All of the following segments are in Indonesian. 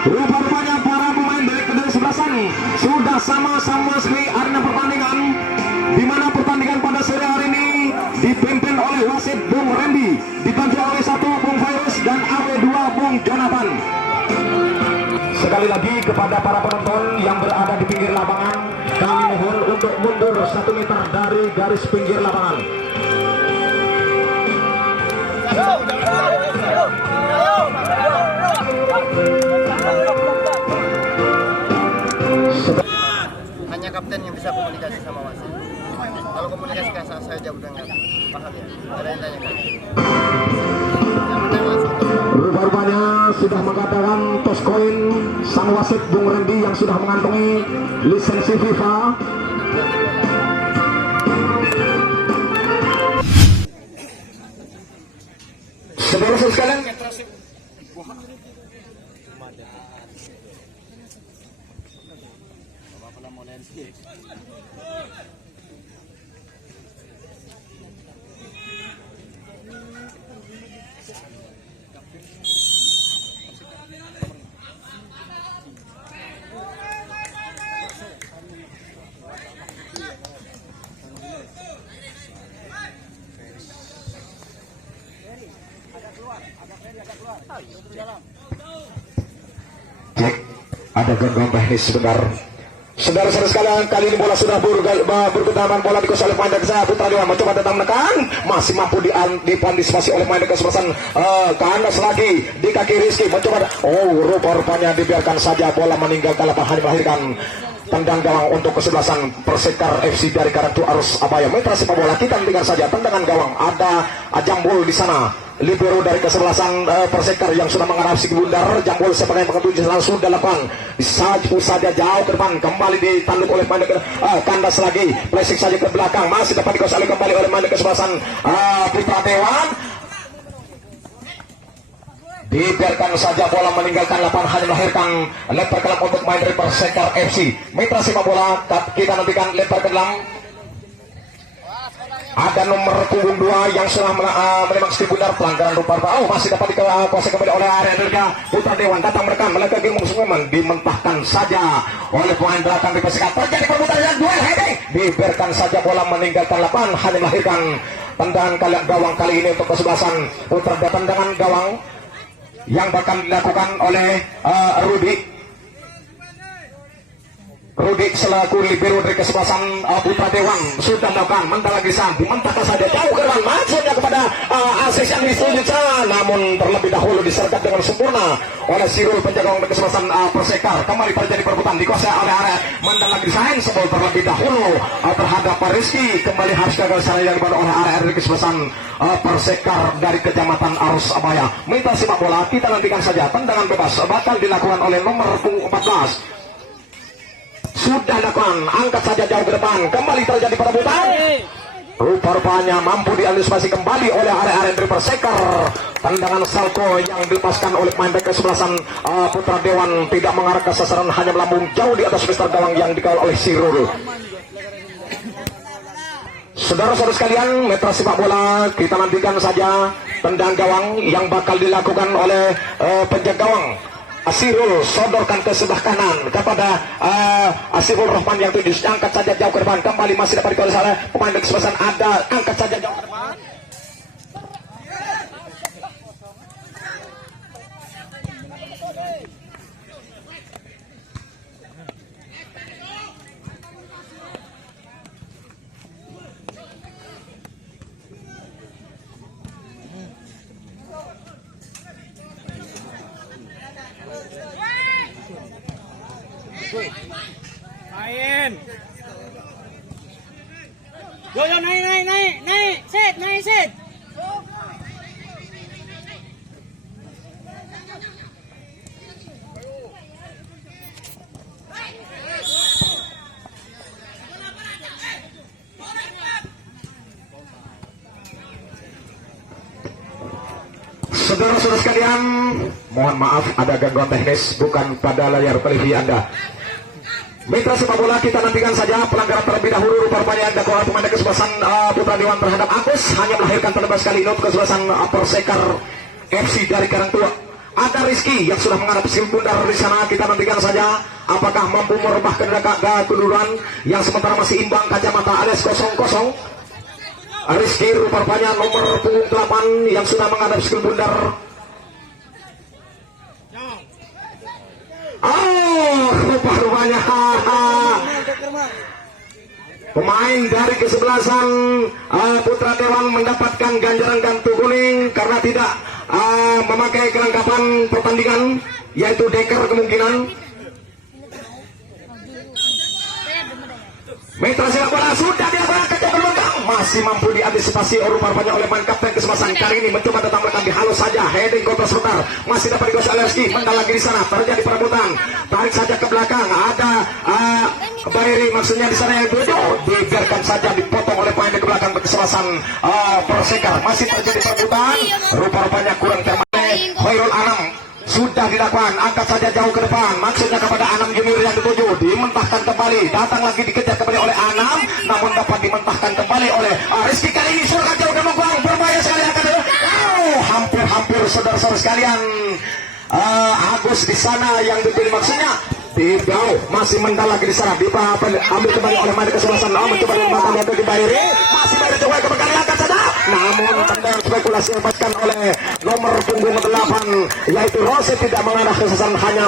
Rupa-rupanya para pemain dari kedua sebelasan sudah sama-sama sekali arena pertandingan, di mana pertandingan pada sore hari ini dipimpin oleh wasit Bung Randy, dibantu oleh satu Bung Virus dan AW2 Bung Jonathan. Sekali lagi kepada para penonton yang berada di pinggir lapangan, kami mohon untuk mundur 1 meter dari garis pinggir lapangan. Hanya kapten yang bisa komunikasi sama wasit. Kalau komunikasi kasar saya jauh dengan paham ya. Ada yang tanyakan. Rupa-rupanya sudah mengatakan tos koin sang wasit Bung Randy yang sudah mengantongi lisensi FIFA. Saudara-saudara sekalian, cek, ada gangguan teknis sebentar. Saudara-saudara sekalian, kali ini bola sudah bergedaman, bola dikuasai oleh pemain Deksa Putra Dewa, mencoba datang menekan, masih mampu diantisipasi oleh pemain Deksa Sebasan kandas lagi di kaki Rizky, mencoba, rupa-rupanya dibiarkan saja bola meninggalkan lapangan, melahirkan tendang gawang untuk kesebelasan Persekar FC dari Karangtu Arus Abaya. Mitra sepak bola kita hentikan saja tendangan gawang, ada Jambul di sana. Libero dari kesebelasan Persekar yang sudah mengarah si bundar. Jambul sebagai pengetujuh langsung dalam saja jauh ke depan, kembali ditanduk oleh pemain kandas lagi, flashing saja ke belakang, masih dapat dikuasai kembali oleh pemain kesebelasan Putra Dewan. Dibiarkan saja bola meninggalkan lapangan, hanya melahirkan lempar ke dalam untuk main dari Persekar FC. Mitra sepak bola kita nantikan lempar ke dalam. Ada nomor punggung 2 yang sudah menembak stipular pelanggaran rupa-rupa. Masih dapat dikuasai kembali oleh area Dirga Putra Dewan, datang merekam melakukan musuh-musuh, dimentahkan saja oleh pemain belakang di Persekar. Terjadi perputaran duel heading, dibiarkan saja bola meninggalkan lapangan, hanya melahirkan tendangan gawang kali ini untuk kesebelasan Putra Dewan. Tendangan gawang yang bakal dilakukan oleh Rudi selaku libero dari kesebelasan Putra Dewan sudah melakukan mentah lagi dimentahkan saja jauh ke depan, maksudnya kepada Asis yang disetujukan, namun terlebih dahulu disergap dengan sempurna oleh Sirul penjaga dari kesebelasan Persekar. Kembali terjadi perebutan dikuasai oleh area mentah lagi sebelum terlebih dahulu terhadap Rizky, kembali harus gagal sana yang dibantu oleh area dari kesebelasan Persekar dari Kecamatan Arus Abaya. Mitra sepak bola kita nantikan saja tendangan bebas bakal dilakukan oleh nomor 14. Sudah dilakukan, angkat saja jauh ke depan, kembali terjadi perebutan. Rupa-rupanya mampu diantisipasi kembali oleh area-area dari Persekar. Tendangan salto yang dilepaskan oleh pemain bek kesebelasan Putra Dewan tidak mengarah ke sasaran, hanya melambung jauh di atas mister gawang yang dikawal oleh Sirul. Saudara-saudara sekalian, mitra sepak bola kita nantikan saja tendang gawang yang bakal dilakukan oleh penjaga gawang Asirul, sodorkan ke sebelah kanan kepada Asirul Rahman yang tujuh, angkat saja jauh ke depan, kembali masih dapat dikuasai oleh pemain kesebelasan ada, angkat saja jauh ke depan. Main. Yo naik. Set, naik set. Saudara-saudara sekalian, mohon maaf ada gangguan teknis, bukan pada layar televisi Anda. Mitra sepak bola kita nantikan saja pelanggaran terlebih dahulu. Rupanya dakwaan pemain kesebelasan Putra Dewan terhadap Agus hanya melahirkan terlebih sekali untuk kesebelasan Persekar FC dari Karangtua Ada Rizky yang sudah menghadap skill bundar di sana. Kita nantikan saja apakah mampu merubah kedudukan yang sementara masih imbang kacamata alias 0-0. Rizky rupanya nomor punggung 8 yang sudah menghadap skill bundar. Oh, rupanya pemain dari kesebelasan Putra Dewan mendapatkan ganjaran kartu kuning karena tidak memakai kelengkapan pertandingan, yaitu deker kemungkinan. Mitra sepak bola sudah diarahkan ke belakang, masih mampu diantisipasi rupanya oleh main kapten kesebelasan. Kali ini mencoba datang menekan di halau saja, heading kontra sebentar, masih dapat dikuasai oleh Rizky. Mental lagi di sana, terjadi perebutan, tarik saja ke belakang. Ada Bayri maksudnya di sana yang tujuh, dibiarkan saja dipotong oleh pemain ke belakang kesebelasan Persekar. Masih terjadi perebutan, rupanya kurang termate. Khairul Anam sudah dilakukan, angkat saja jauh ke depan, maksudnya kepada Anam Junior yang dituju, dimentahkan kembali, datang lagi dikejar kembali oleh Anam, namun dapat dimentahkan kembali oleh Rizky. Kali ini surga jauh ke Mongkong, berbahaya sekali akan hampir saudara-saudara sekalian. Agus di sana yang dipilih maksudnya jauh, masih mental lagi di sana, ambil kembali oleh Mada kesebelasan, mencoba dilematkan untuk dibayari, masih Bayri coba kembali angkat saja, namun tentang spekulasi yang dapatkan oleh nomor punggung 8 yaitu Rose tidak mengarah ke sasaran, hanya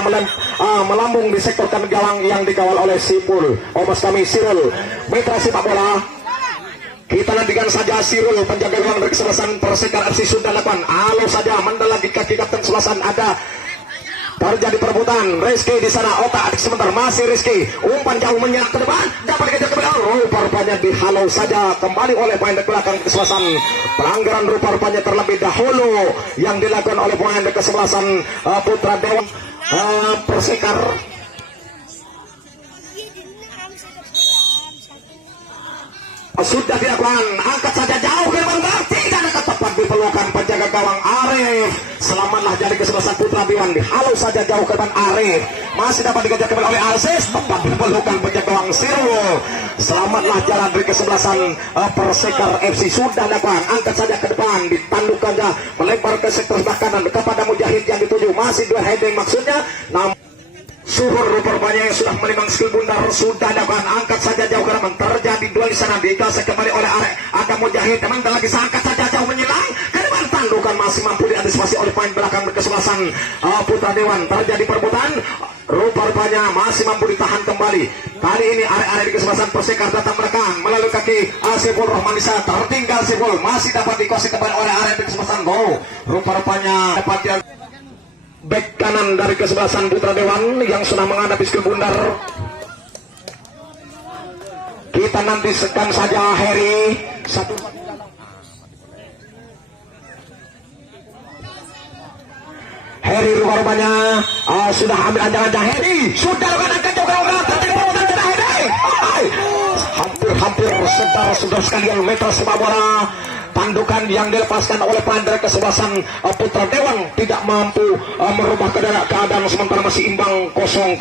melambung di sektor kan gawang yang dikawal oleh Sipul. Mas kami Sirul, mitra sepak bola. Kita nantikan saja Sirul, penjaga gawang dari kesebelasan Persekar FC sudah lakukan. Halo saja, mandal lagi kaki kapten kesebelasan, ada terjadi perebutan. Rizky di sana, otak adik sebentar, masih Rizky umpan jauh menyerang ke depan, dapat dikejar ke belakang, rupanya dihalau saja kembali oleh pemain di belakang kesebelasan. Pelanggaran rupanya terlebih dahulu yang dilakukan oleh pemain di kesebelasan Putra Dewan Persekar. Sudah dilakukan, angkat saja jauh ke depan, tidak ada tepat di pelukan penjaga gawang Arif. Selamatlah dari kesebelasan Putra Dewan, dihalau saja jauh ke depan Arif, masih dapat dikejar kembali oleh Aziz, tepat di pelukan penjaga gawang Sirul. Selamatlah jalan dari kesebelasan Persekar FC sudah dilakukan, angkat saja ke depan, ditanduk saja melempar ke sektor sebelah kanan kepada Mujahid yang dituju, masih dua heading maksudnya. Namun Suhur rupanya yang sudah menimbang skill bundar sudah dapat, angkat saja jauh ke depan, terjadi duel di sana, dikasih kembali oleh Arek. Ada Mujahid, teman lagi angkat saja jauh menyelang ke depan, tandukan masih mampu diantisipasi oleh pemain belakang kesebelasan Putra Dewan. Terjadi perebutan, rupanya masih mampu ditahan kembali. Kali ini Arek-arek di kesebelasan Persekar datang menekan melalui kaki Sipul Rahman di sana, tertinggal Sipul, masih dapat dikuasai kembali oleh Arek di kesebelasan Go. Rupanya dapat dia back kanan dari kesebelasan Putra Dewan yang sudah menghadapi skill bundar. Kita nanti sekan saja Heri satu. Heri rupanya sudah ambil anjang-anjang. Heri sudah lakukan angkat jauh Heri. Hampir saudara-saudara sekalian, mitra sepak bola. Tandukan yang dilepaskan oleh pemain kesebelasan Putra Dewan tidak mampu merubah keadaan sementara masih imbang 0-0.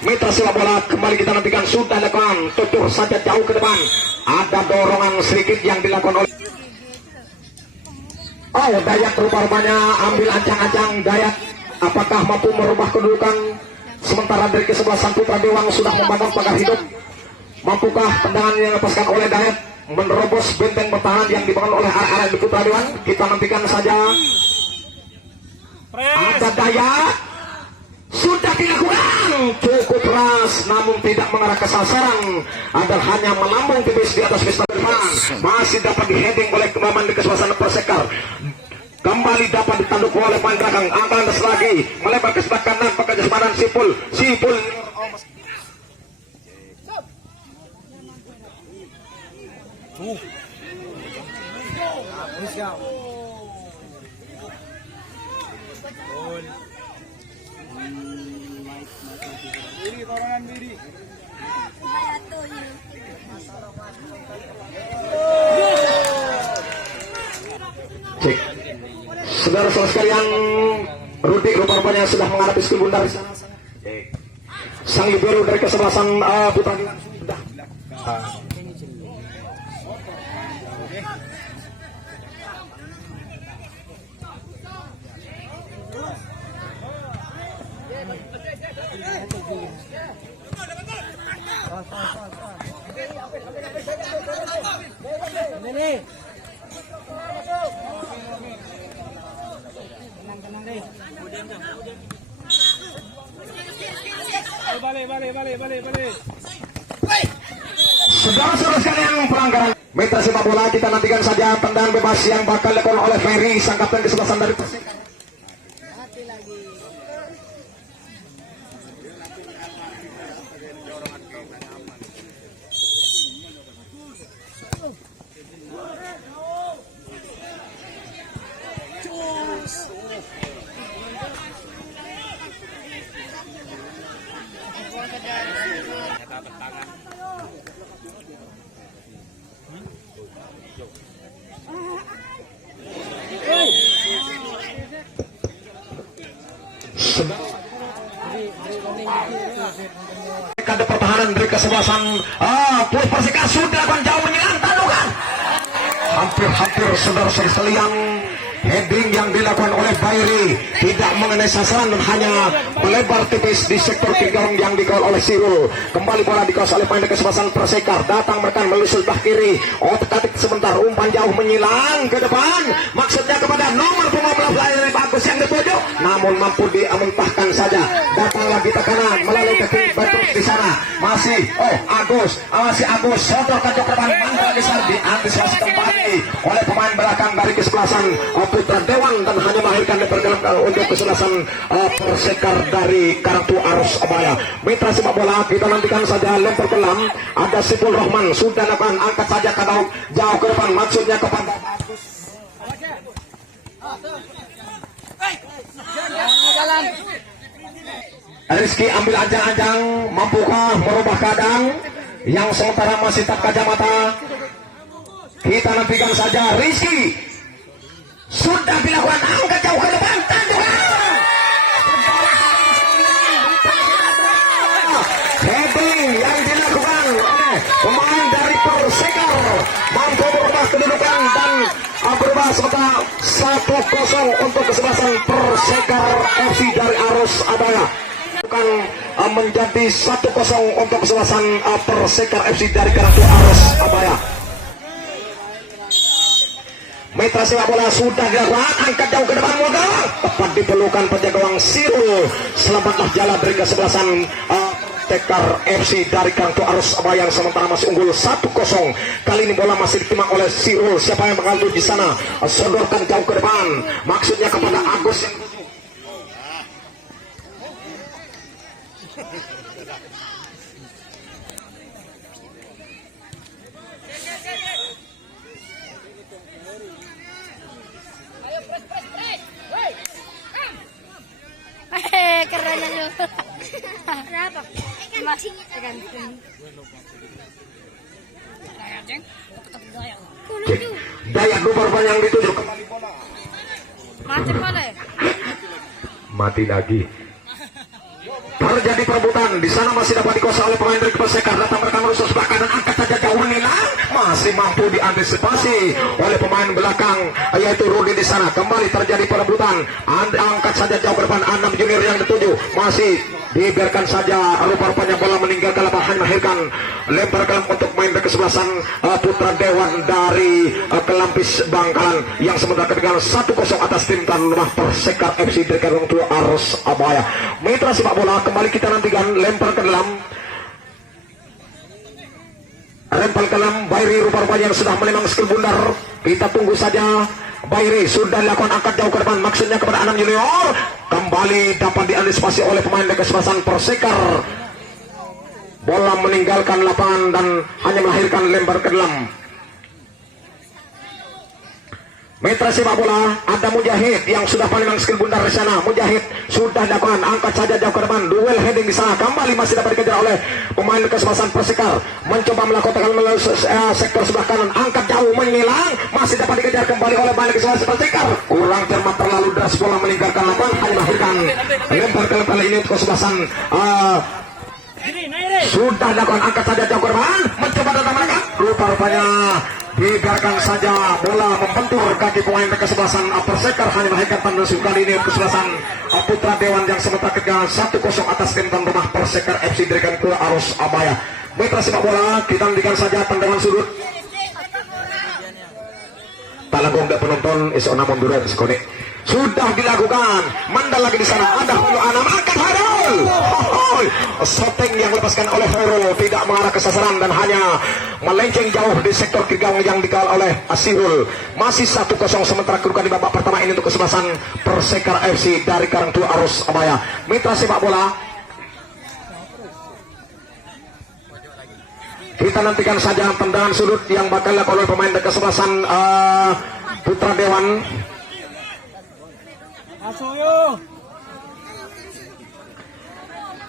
Mitra sepak bola kembali kita nantikan sudah dilakukan, tutur saja jauh ke depan. Ada dorongan sedikit yang dilakukan oleh Dayat, rupanya ambil ancang-ancang Dayat. Apakah mampu merubah kedudukan sementara dari kesebelasan Putra Dewan sudah membangun pagar hidup? Mampukah tendangan yang dilepaskan oleh Dayat menerobos benteng pertahanan yang dibangun oleh arek-arek di Putra Dewan? Kita nantikan saja. Ada Dayat, sudah dilakukan, cukup keras namun tidak mengarah ke sasaran, ada hanya melambung tipis di atas pistol depan. Masih dapat diheading oleh kemaman di kesebelasan Persekar. Kembali dapat ditanduk oleh pemain belakang, angkat lagi melebar ke sebelah kanan pekerja sepadan Sipul. Cek. Saudara-saudara sekalian, Rudi rupanya sudah menghadapi skill bundar. Sang libero dari kesebelasan Putra Dewan sudah. Tenang deh. Balik. Saudara-saudara sekalian, pelanggaran meter sepak bola kita nantikan saja tendangan bebas yang bakal dilakukan oleh Ferry sang kapten kesebelasan dari Persik. Ada pertahanan dari kesebelasan Persik sudah akan jauh menyilang tandukan. Hampir saudara-saudara sekalian, heading yang dilakukan oleh Bayri tidak mengenai sasaran dan hanya melebar tipis di sektor gawang yang dikawal oleh Sirul. Kembali bola dikawal oleh pemain kesebelasan Persekar, datang mereka melusul belah kiri, otak-atik sebentar, umpan jauh menyilang ke depan, maksudnya kepada nomor 15 layar bagus yang di pojok, namun mampu diamuntahkan saja. Datang lagi tekanan melalui kaki Batrus di sana, masih Agus sodorkan ke depan, mantap di sana, diantisipasi kembali oleh pemain belakang dari kesebelasan Putra Dewan dan hanya melahirkan untuk kesebelasan Persekar dari Kartu Arus Abaya. Mitra sepak bola kita nantikan saja lempar kelam, ada Sipul Rahman sudah lakukan angkat saja ke jauh ke depan, maksudnya kepada Rizky ambil anjang-anjang, mampukah merubah keadaan yang sementara masih tak kacamata. Kita nantikan saja Rizky sudah dilakukan angkat jauh ke depan, tandukan heading yang dilakukan oleh pemain dari Persekar, mampu berubah kedudukan dan berubah sementara 1-0 untuk kesebelasan Persekar FC dari Arus Abaya. Bukan menjadi 1-0 untuk kesebelasan Persekar FC dari Kartu Arus Abaya. Mitra sepak bola sudah dilakukan angkat jauh ke depan, modal tepat dipelukan penjaga gawang Sirul. Selamatlah jalan dari kesebelasan Tekar FC dari Kartu Arus Abaya yang sementara masih unggul 1-0. Kali ini bola masih diterima oleh Sirul. Siapa yang mengaltu di sana? Sodorkan jauh ke depan, maksudnya kepada Agus yang keren lu. Kenapa? Masih tergantung. Dayak nomor yang dituju kembali bola. Mati mana ya? Mati lagi. Terjadi perebutan di sana, masih dapat dikuasai oleh pemain dari Persekar. Datang mereka merusak sebelah kanan, angkat saja jauh menyilang, masih mampu diantisipasi oleh pemain belakang yaitu Rudi di sana. Kembali terjadi perebutan, angkat saja jauh ke depan, 6 junior yang dituju, masih dibiarkan saja. Rupa-rupanya bola meninggalkan lapangan, melahirkan lempar kelam untuk main dari kesebelasan Putra Dewan dari Kelampis Bangkalan yang sementara ketinggalan 1-0 atas tim tuan rumah Persekar FC dari Kartu Arus Abaya. Mitra sepak bola kembali kita nantikan lempar ke dalam, lempar ke dalam Bayri rupa-rupanya yang sudah menembak skill bundar. Kita tunggu saja. Bayri sudah dilakukan angkat jauh ke depan, maksudnya kepada 6 junior, kembali dapat diantisipasi oleh pemain dari kesebelasan Persekar. Bola meninggalkan lapangan dan hanya melahirkan lempar ke dalam. Mitra sepak bola ada Mujahid yang sudah paling skill bundar di sana. Mujahid sudah dilakukan angkat saja jauh ke depan, duel heading di sana, kembali masih dapat dikejar oleh pemain kesebelasan Persekar. Mencoba melakukan melalui sektor sebelah kanan, angkat jauh menyilang, masih dapat dikejar kembali oleh pemain kesebelasan Persekar. Kurang cermat, terlalu deras, bola meninggalkan lapangan, hanya melahirkan lempar ke kali ini untuk kesebelasan sudah dilakukan angkat saja jauh ke depan, mencoba datang mereka, rupa-rupanya Dibiarkan saja bola membentur kaki pemain kesebelasan Persekar hanya melahirkan tanda kali ini kesebelasan Putra Dewan yang sementara ketinggalan 1-0 atas tim tuan rumah Persekar FC dari Kuala Arus Abaya. Mitra sepak bola kita nantikan saja tendangan sudut. Talanggung tidak penonton esona mundur sekone. Sudah dilakukan. Mandal lagi di sana. Ada Hulu Anam angkat Hairul. Shooting yang dilepaskan oleh Hairul tidak mengarah ke sasaran dan hanya melenceng jauh di sektor kiri gawang yang dikawal oleh Asirul. Masih 1-0 sementara kedudukan di babak pertama ini untuk kesebelasan Persekar FC dari Karangtua Arus Abaya. Mitra sepak bola, kita nantikan saja tendangan sudut yang bakal dilakukan oleh pemain kesebelasan Putra Dewan.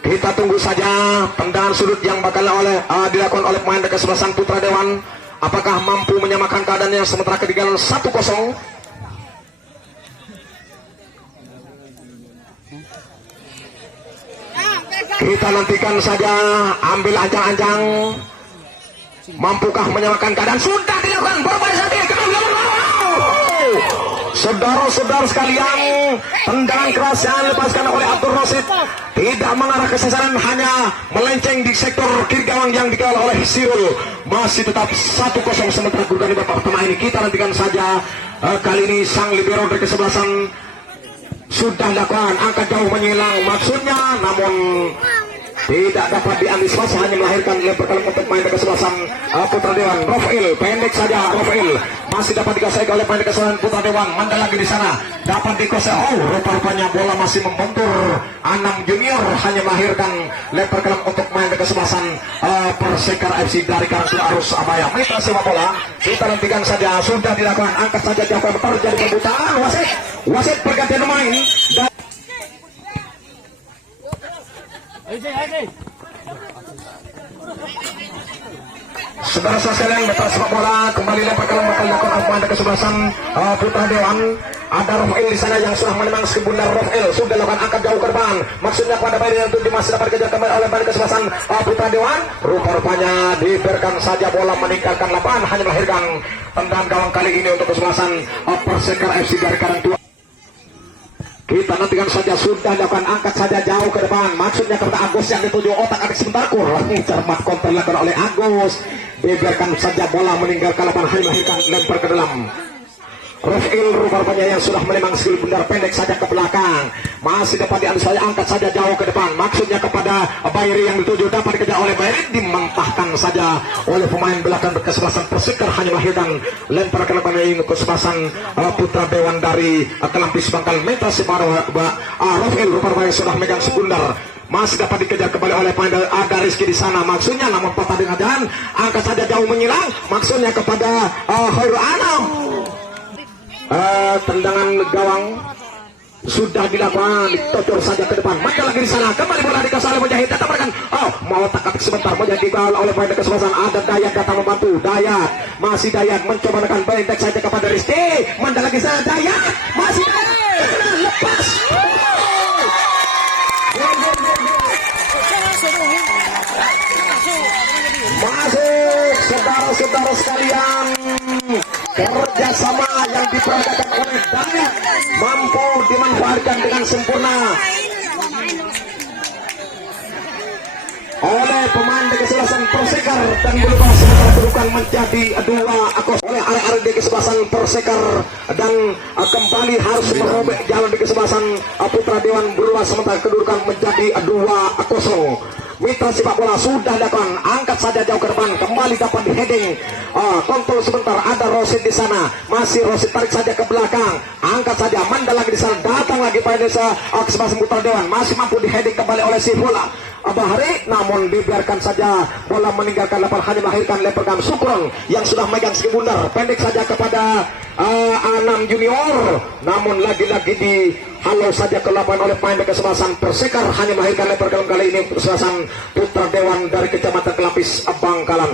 Kita tunggu saja tendangan sudut yang bakal dilakukan oleh pemain kesebelasan Putra Dewan. Apakah mampu menyamakan keadaannya sementara ketinggalan 1-0? Kita nantikan saja, ambil ancang-ancang. Mampukah menyamakan keadaan? Sudah dilakukan berbalik saja. Saudara-saudara sekalian, tendangan keras yang dilepaskan oleh Abdul Rosid tidak mengarah ke sasaran, hanya melenceng di sektor kiri gawang yang dikawal oleh Sirul. Masih tetap 1-0 sementara kedudukan di babak pertama ini. Kita nantikan saja kali ini sang libero dari kesebelasan sudah dilakukan angkat jauh menyilang maksudnya, namun tidak dapat diantisipasi, hanya melahirkan lemparan untuk main kesebelasan Putra Dewan. Rafael pendek saja, Rafael masih dapat dikuasai oleh main kesebelasan Putra Dewan. Mandal lagi di sana dapat dikuasai. Rupa-rupanya bola masih membentur Anam Junior, hanya melahirkan lemparan untuk main kesebelasan Persekar FC dari Karangtua Arus Abaya. Mitra sepak bola kita nantikan saja, sudah dilakukan angkat saja jauh terjadi perbutaan. Wasit pergantian pemain dan saudara-saudara sekalian, mitra sepak bola kembali lemparkan bakal dilakukan oleh kesebelasan Putra Dewan. Ada Rafael di sana yang sudah menembak sekibundar. Rafael sudah dilakukan angkat jauh ke depan, maksudnya pada bayi yang tujuh masih dapat dikejar kembali oleh bayi kesebelasan Putra Dewan. Rupa-rupanya dibiarkan saja bola meninggalkan lapangan, hanya melahirkan tendangan gawang kali ini untuk kesebelasan Persekar FC dari Karangtua. Kita nantikan saja, sudah dilakukan angkat saja jauh ke depan, maksudnya kepada Agus yang dituju otak adik sebentar, kurang cermat kontrol dilakukan oleh Agus. Dibiarkan saja bola meninggalkan lapangan, hanya melahirkan lempar ke dalam. Rafael rupanya yang sudah menembak skill bundar pendek saja ke belakang, masih dapat diantisipasi, angkat saja jauh ke depan, maksudnya kepada Bayri yang dituju, dapat dikejar oleh Bayri, dimentahkan saja oleh pemain belakang kesebelasan Persekar, hanya melahirkan lempar ke depan ini kesebelasan Putra Dewan dari Kelampis Bangkal. Meta separuh Rafael rupanya sudah megang sekundar, masih dapat dikejar kembali oleh pemain ada Rizky di sana, maksudnya namun patah dengan jalan, angkat saja jauh menyilang, maksudnya kepada Khairul Anam. Tendangan gawang sudah dilakukan, ditocor saja ke depan, maka lagi di sana kembali bola dikasih oleh Mujahid, datang mereka mau takap sebentar, Mujahid dikawal oleh pemain kesebelasan ada Dayat datang membantu. Dayat masih Dayat mencoba menekan bentek saja kepada Rizky, mandal lagi sana Dayat masih lepas. Masuk saudara-saudara sekalian, kerjasama yang diperagakan oleh Dayat mampu dimanfaatkan dengan sempurna oleh pemain dari kesebelasan Persekar dan berubah sementara kedudukan menjadi 2-0 oleh area di kesebelasan Persekar dan kembali harus merobek jalan di kesebelasan Putra Dewan, berubah sementara kedudukan menjadi 2-0. Mitra sepak bola sudah dilakukan, angkat saja jauh ke depan, kembali dapat di heading, kontrol sebentar, ada Rosid di sana, masih Rosid tarik saja ke belakang, angkat saja, mandal lagi di sana, datang lagi pada desa kesebelasan Putra Dewan, masih mampu di heading kembali oleh Sifula Bahari, namun dibiarkan saja bola meninggalkan lapangan, hanya melahirkan lemparan Sukron yang sudah megang sekibundar, pendek saja kepada Anam Junior, namun lagi-lagi di halau saja ke lapangan oleh pemain kesebelasan Persekar, hanya melahirkan lemparan kali ini kesebelasan Putra Dewan dari Kecamatan Kelapis Bangkalan.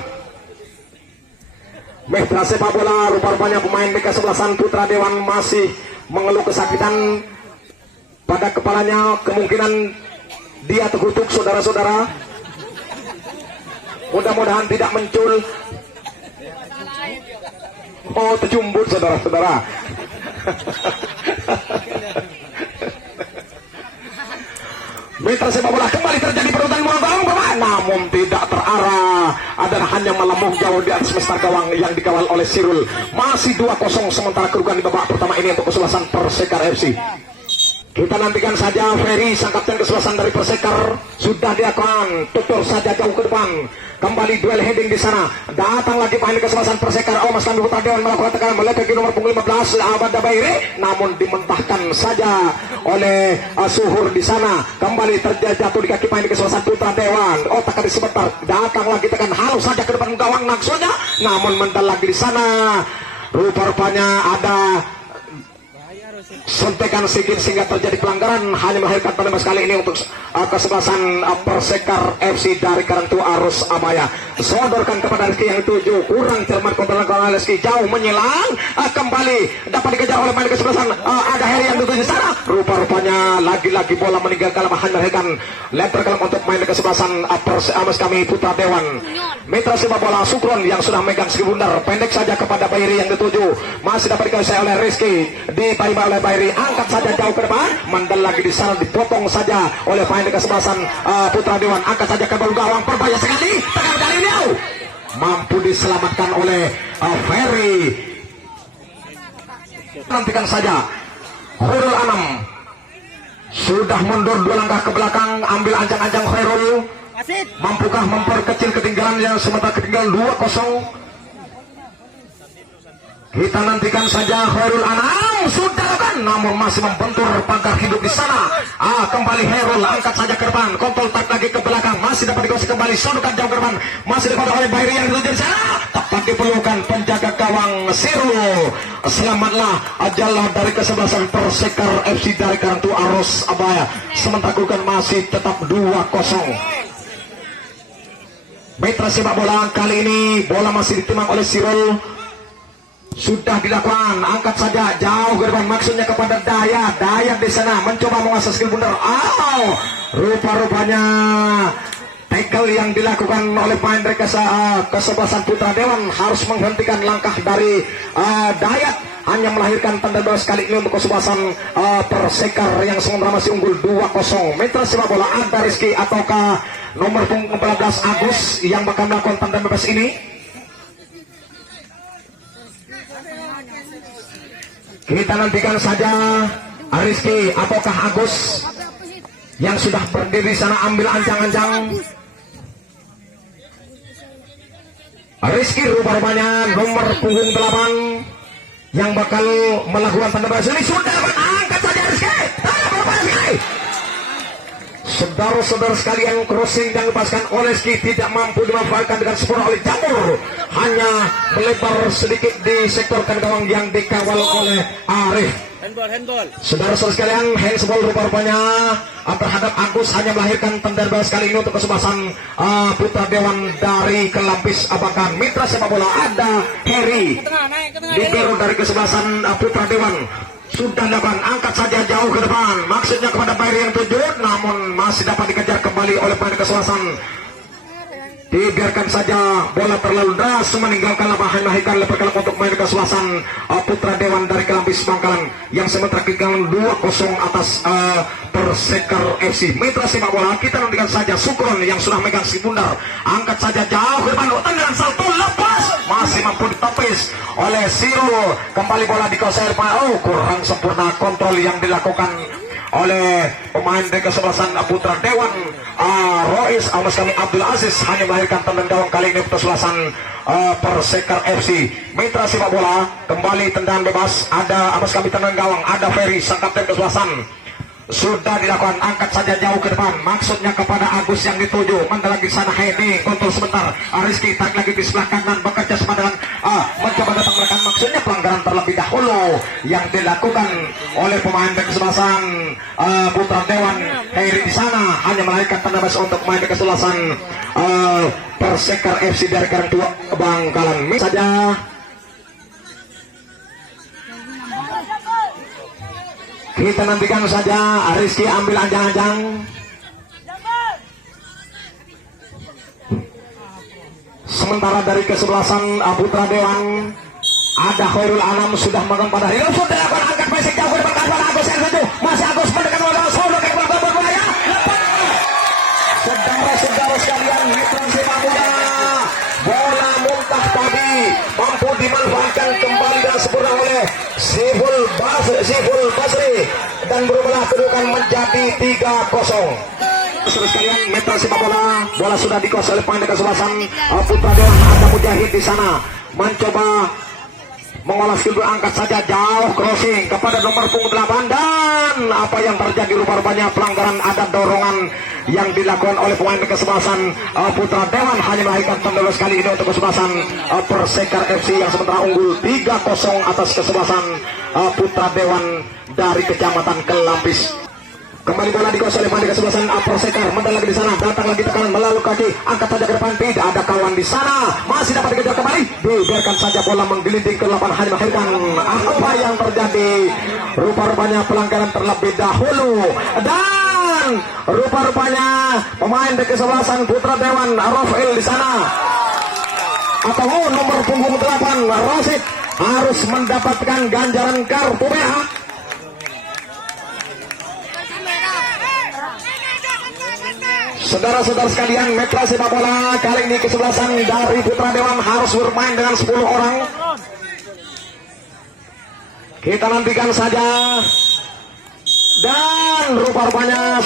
Mitra sepak bola rupa-rupanya pemain kesebelasan Putra Dewan masih mengeluh kesakitan pada kepalanya, kemungkinan dia terkutuk saudara-saudara, mudah-mudahan tidak muncul. Oh, terjumbut saudara-saudara. Mitra sepak bola kembali terjadi perebutan bola gawang bermain, namun tidak terarah. Adalah hanya melambung jauh di atas mestar gawang yang dikawal oleh Sirul. Masih 2-0 sementara kedudukan di babak pertama ini untuk kesebelasan Persekar FC. Kita nantikan saja Ferry sang kapten kesebelasan dari Persekar sudah diakukan, tutur saja jauh ke depan. Kembali duel heading di sana. Datang lagi pemain kesebelasan Persekar. Mas Kami Putra Dewan melakukan tekanan melebihi ke nomor punggung 15 Abada Bairi, namun dimentahkan saja oleh Suhur di sana. Kembali terjatuh di kaki pemain kesebelasan Putra Dewan. Otak tadi sebentar. Datang lagi tekan halus saja ke depan gawang maksudnya, namun mental lagi di sana. Rupa-rupanya ada suntikan sedikit sehingga terjadi pelanggaran, hanya melahirkan pada kali ini untuk kesebelasan Persekar FC dari Karantua Arus Abaya. Sodorkan kepada Rizky yang tuju, kurang cermat kontrol oleh Rizky, jauh menyilang, kembali dapat dikejar oleh pemain kesebelasan ada Heri yang tuju di sana. Rupa-rupanya lagi-lagi bola meninggalkan lapangan, melahirkan lempar kalam untuk pemain kesebelasan Mas Kami Putra Dewan. Mitra sepak bola Sukron yang sudah megang segi bundar, pendek saja kepada Bairi yang dituju, masih dapat dikuasai oleh Rizky, diterima oleh Bairi, angkat saja jauh ke depan, mandal lagi di sana, dipotong saja oleh pemain kesebelasan Putra Dewan, angkat saja ke bawah gawang, berbahaya sekali, tekan dari Liau, mampu diselamatkan oleh Ferry. Nantikan saja Khairul Anam sudah mundur 2 langkah ke belakang, ambil ancang-ancang Khairul. Mampukah memperkecil ketinggalan yang sementara ketinggalan 2-0? Kita nantikan saja Khairul Anam sudah kan, namun masih membentur pagar hidup di sana. Kembali Khairul, angkat saja ke depan, kontrol tak lagi ke belakang, masih dapat dikuasai kembali, sodokan jauh ke depan, masih dapat oleh Bairi yang dituju di sana. Tepat diperlukan penjaga gawang Sirul. Selamatlah ajalah dari kesebelasan Persekar FC dari Karantua Arus Abaya. Sementara kedudukan masih tetap 2-0. Mitra sepak bola kali ini bola masih ditimang oleh Sirul. Sudah dilakukan, angkat saja jauh ke depan, maksudnya kepada Dayat di sana mencoba menguasai skill bundar. Rupa-rupanya tackle yang dilakukan oleh pemain kesebelasan Putra Dewan harus menghentikan langkah dari Dayat, hanya melahirkan tanda bebas kali ini untuk kesebelasan Persekar yang sementara masih unggul 2-0. Mitra sepak bola ada Rizky ataukah nomor punggung 14 Agus yang bakal melakukan tanda bebas ini? Kita nantikan saja Rizky ataukah Agus yang sudah berdiri sana, ambil ancang-ancang. Rizky rupa-rupanya nomor punggung 8 yang bakal melakukan tanda bebas ini. Sudah angkat saja Rizky, tanda bebas Rizky. Saudara-saudara sekalian, crossing yang dilepaskan oleh Rizky tidak mampu dimanfaatkan dengan sempurna oleh Jamur, hanya melebar sedikit di sektor gawang yang dikawal oleh Arif. Handball. Saudara-saudara sekalian, handsball rupa-rupanya terhadap Agus hanya melahirkan tanda bebas kali ini untuk kesebelasan Putra Dewan dari Kelampis Abakan. Mitra sepak bola ada Heri libero dari kesebelasan Putra Dewan. Sudah dapat, angkat saja jauh ke depan, maksudnya kepada Bairi yang tujuh, namun masih dapat dikejar kembali oleh pemain kesebelasan. Dibiarkan saja bola terlalu deras meninggalkan lapangan, melahirkan lepas untuk main kesebelasan Putra Dewan dari Kelampis Bangkalan yang sementara ketinggalan 2-0 atas Persekar FC. Mitra sepak bola kita nantikan saja Sukron yang sudah megang si bundar, angkat saja jauh ke depan, tendangan salto lepas, masih mampu ditepis oleh Siro. Kembali bola dikuasai kurang sempurna kontrol yang dilakukan oleh pemain dari kesebelasan Putra Dewan Rois Mas Kami Abdul Aziz, hanya melahirkan tendang gawang kali ini kesebelasan Persekar FC. Mitra sepak bola kembali tendangan bebas, ada Mas Kami tendang gawang, ada Ferry sang kapten kesebelasan. Sudah dilakukan, angkat saja jauh ke depan, maksudnya kepada Agus yang dituju, mandal lagi sana heading, kontrol sebentar, Rizky tarik lagi di sebelah kanan, bekerja sama dengan mencoba datang menekan, maksudnya pelanggaran terlebih dahulu yang dilakukan oleh pemain kesebelasan Putra Dewan Heri di sana, hanya melahirkan tanda bebas untuk pemain kesebelasan Persekar FC dari Karantua Bangkalan. Saja kita nantikan saja Rizky ambil anjang-anjang. Sementara dari kesebelasan Putra Dewan Ada Khairul Anam sudah makan pada hidup sudah akan angkat pesek jauh ke depan Agus yang satu masih Agus mendekat modal solo ke belakang berbahaya. Saudara-saudara sekalian, Mitra sepak bola bola muntah tadi mampu dimanfaatkan kembali dan sempurna oleh Siful Basri dan berubah kedudukan menjadi 3-0. Saudara sekalian, Mitra sepak bola sudah dikuasai oleh pemain kesebelasan Putra Dewan. Ada Mujahid di sana mencoba mengolah skill angkat saja jauh crossing kepada nomor punggung 8 dan apa yang terjadi rupanya pelanggaran ada dorongan yang dilakukan oleh pemain kesebelasan Putra Dewan hanya melahirkan tanda sekali ini untuk kesebelasan Persekar FC yang sementara unggul 3-0 atas kesebelasan Putra Dewan dari Kecamatan Kelampis. Kembali bola dikuasai oleh pemain kesebelasan Persekar, mental lagi di sana, datang lagi tekanan melalui kaki, angkat saja ke depan, tidak ada kawan di sana, masih dapat dikejar kembali, dibiarkan saja bola menggelinding ke 8 hanya melahirkan apa yang terjadi. Rupa-rupanya pelanggaran terlebih dahulu dan rupa-rupanya pemain dari kesebelasan Putra Dewan Rafael di sana atau nomor punggung 8 Rosid harus mendapatkan ganjaran kartu merah. Saudara-saudara sekalian, Mitra sepak bola kali ini kesebelasan dari Putra Dewan harus bermain dengan 10 orang. Kita nantikan saja. Dan rupa-rupanya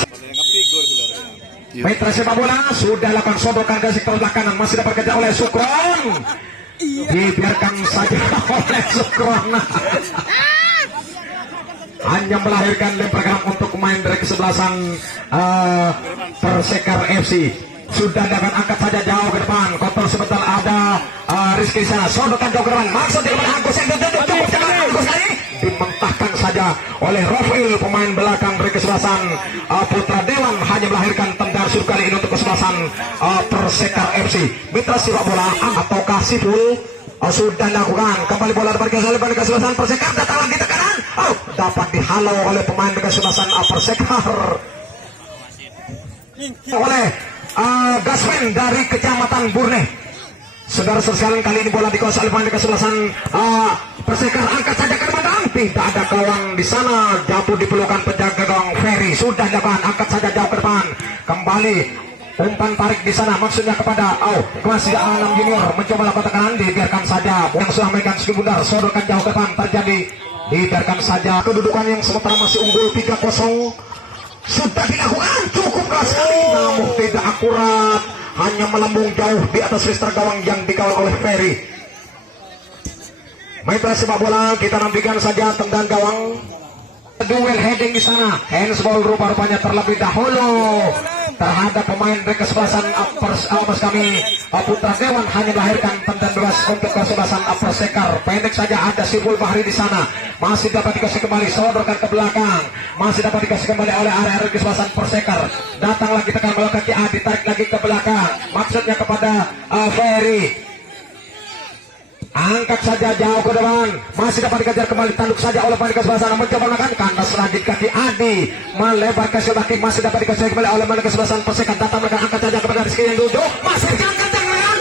Mitra sepak bola sudah lakukan sodokan ke sektor belakang, masih dapat kejar oleh Sukron. Dibiarkan saja oleh Sukron. Hanya melahirkan lemparan untuk pemain dari kesebelasan Persekar FC. Sudah dapat angkat saja jauh ke depan, kontrol sebentar ada Rizky sana, sodokan jauh ke depan, maksud dengan Agus yang cukup jangan Agus kali dimentahkan saja oleh Rafael pemain belakang dari kesebelasan Putra Dewan hanya melahirkan tendang suruh kali ini untuk kesebelasan Persekar FC. Mitra sepak bola atau Kasiful sudah dilakukan kembali bola depan kesebelasan Persekar, datang lagi tekanan. Dapat dihalau oleh pemain kesebelasan Persekar oleh Gasmen dari Kecamatan Burne. Saudara sekalian, kali ini bola dikuasai oleh pemain kesebelasan Persekar, angkat saja ke depan, tidak ada kawan di sana, jatuh di pelukan penjaga gawang Ferry. Sudah dilakukan, angkat saja jauh ke depan, kembali umpan tarik di sana, maksudnya kepada masih Anam Junior mencoba lakukan tekanan, dibiarkan saja yang sudah memegang skill bundar, sodorkan jauh ke depan, terjadi dibiarkan saja. Kedudukan yang sementara masih unggul 3-0 sudah dilakukan cukup keras sekali, namun tidak akurat, hanya melambung jauh di atas register gawang yang dikawal oleh Ferry. Mitra sepak bola, kita nantikan saja tendang gawang. Duel heading di sana, handsball rupa-rupanya terlebih dahulu terhadap pemain dari kesebelasan kami Putra Dewan hanya melahirkan tendang bebas untuk kesebelasan Persekar. Pendek saja ada Siful Bahri di sana, masih dapat dikasih kembali, sodorkan ke belakang, masih dapat dikasih kembali oleh area kesebelasan Persekar. Datang lagi tekan bola kaki A, ditarik lagi ke belakang, maksudnya kepada Ferry. Angkat saja jauh ke depan, masih dapat dikejar kembali, tanduk saja oleh pemain kesebelasan, mencoba menekan kandas lanjut kaki Adi, melebar ke sebelah kiri, masih dapat dikejar kembali oleh pemain kesebelasan Persekar. Datang mereka, angkat saja kepada Rizky yang tujuh, masih angkat tangan,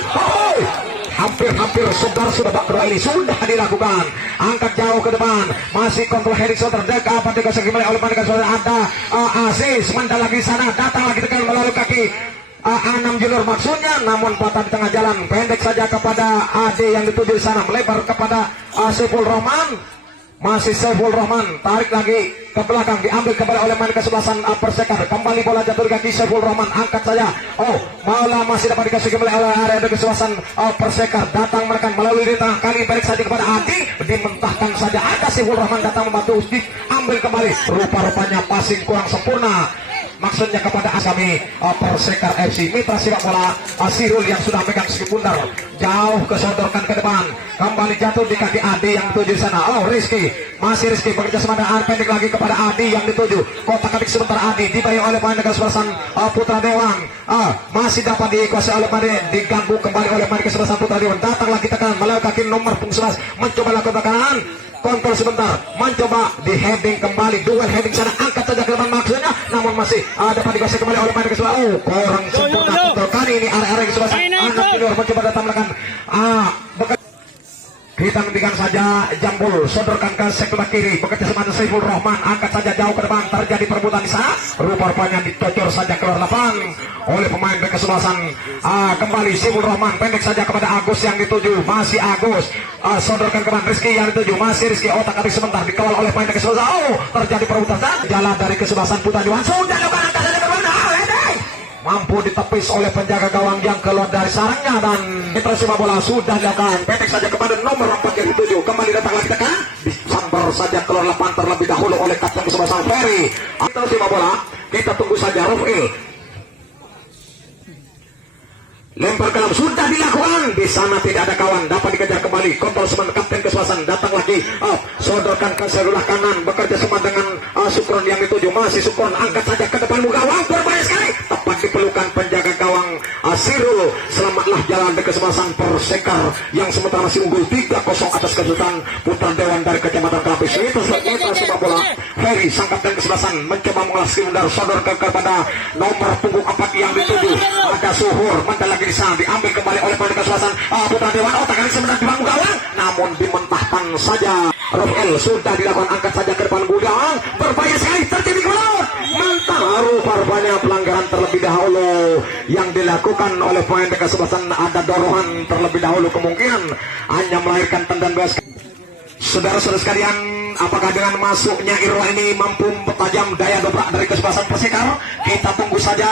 hampir sudah bak kedua ini sudah dilakukan, angkat jauh ke depan, masih kontrol heading shot terdekat, dapat dikejar kembali oleh pemain kesebelasan ada Aziz, mental lagi sana, datang lagi tekan melalui kaki Anam Junior maksudnya, namun patah di tengah jalan, pendek saja kepada Ade yang dituju di sana, melebar kepada Saiful Rahman, masih Saiful Rahman, tarik lagi ke belakang, diambil kembali oleh pemain kesebelasan Persekar, kembali bola jatuh di kaki Saiful Rahman, angkat saja, malah masih dapat dikasih kembali oleh area kesebelasan Persekar, datang mereka melalui di tengah, kali balik saja kepada Adi, dimentahkan saja, ada Saiful Rahman datang membantu, diambil kembali, rupa-rupanya passing kurang sempurna, maksudnya kepada Asami Persekar FC. Mitra sepak bola Sirul yang sudah megang ski bundar, jauh kesodorkan ke depan, kembali jatuh di kaki Adi yang dituju di sana. Rizky, masih Rizky bekerja sama dengan pendek lagi kepada Adi yang dituju, kotak atik sebentar Adi dibayar oleh pemain kesebelasan Putra Dewan, masih dapat dikuasai oleh pemain, diganggu kembali oleh pemain kesebelasan Putra Dewan, datang lagi tekan melalui kaki nomor punggung 11, mencoba lakukan tekanan, kontrol sebentar, mencoba di heading kembali, duel heading sana, angkat saja ke depan maksudnya, namun masih dapat dikuasai kembali oleh pemain kesebelasan. Kurang sempurna kontrol kali ini area kesebelasan. Anak Junior mencoba datang melakukan Kita nantikan saja Jambul, sodorkan ke sektor kiri, bekerja sama dengan Saiful Rahman, angkat saja jauh ke depan, terjadi perebutan di sana. Rupa-rupanya dicocor saja keluar lapangan oleh pemain dari kesebelasan. Kembali Saiful Rahman, pendek saja kepada Agus yang dituju, masih Agus. Sodorkan ke depan Rizky yang dituju, masih Rizky, otak habis sebentar, dikawal oleh pemain dari kesebelasan. Oh, terjadi perebutan jalan dari kesebelasan Putra Dewan. Sudah dilakukan angkat saja ke depan. Mampu ditepis oleh penjaga gawang yang keluar dari sarangnya dan penetrasi bola sudah dilakukan. Pendek saja kepada nomor 4 yang dituju, kembali datang lagi tekan, disambar saja keluar lapangan terlebih dahulu oleh kapten kesebelasan Ferry. Penetrasi bola, kita tunggu saja Rafael. Lempar ke dalam, sudah dilakukan. Di sana tidak ada kawan, dapat dikejar kembali. Kontrol sementara kapten kesebelasan datang lagi. Sodorkan ke sebelah kanan, bekerja sama dengan Sukron yang dituju, masih Sukron, angkat saja ke depan gawang, berbahaya sekali. Tepat dipelukan penjaga gawang Sirul. Selamatlah jalan dari kesebelasan Persekar yang sementara masih unggul 3-0 atas kejutan Putra Dewan dari Kecamatan Kelapis. Itu sepak bola. Ferry sang kapten kesebelasan mencoba mengolah sindar, sodorkan kepada nomor punggung 4 yang dituju. Ada Suhur, mantan lagi di sana, diambil kembali oleh pemain kesebelasan Putra Dewan. Otak kali sebentar di bangku gawang, namun dimentahkan saja. Rafael sudah dilakukan, angkat saja ke depan gudang, berbahaya sekali, terjadi gol. Mantap, rupanya pelanggaran terlebih dahulu yang dilakukan oleh pemain kesebelasan. Ada dorongan terlebih dahulu, kemungkinan hanya melahirkan tendangan bebas. Saudara-saudara sekalian, apakah dengan masuknya Irwa ini mampu mempertajam daya dobrak dari kesebelasan Persekar? Kita tunggu saja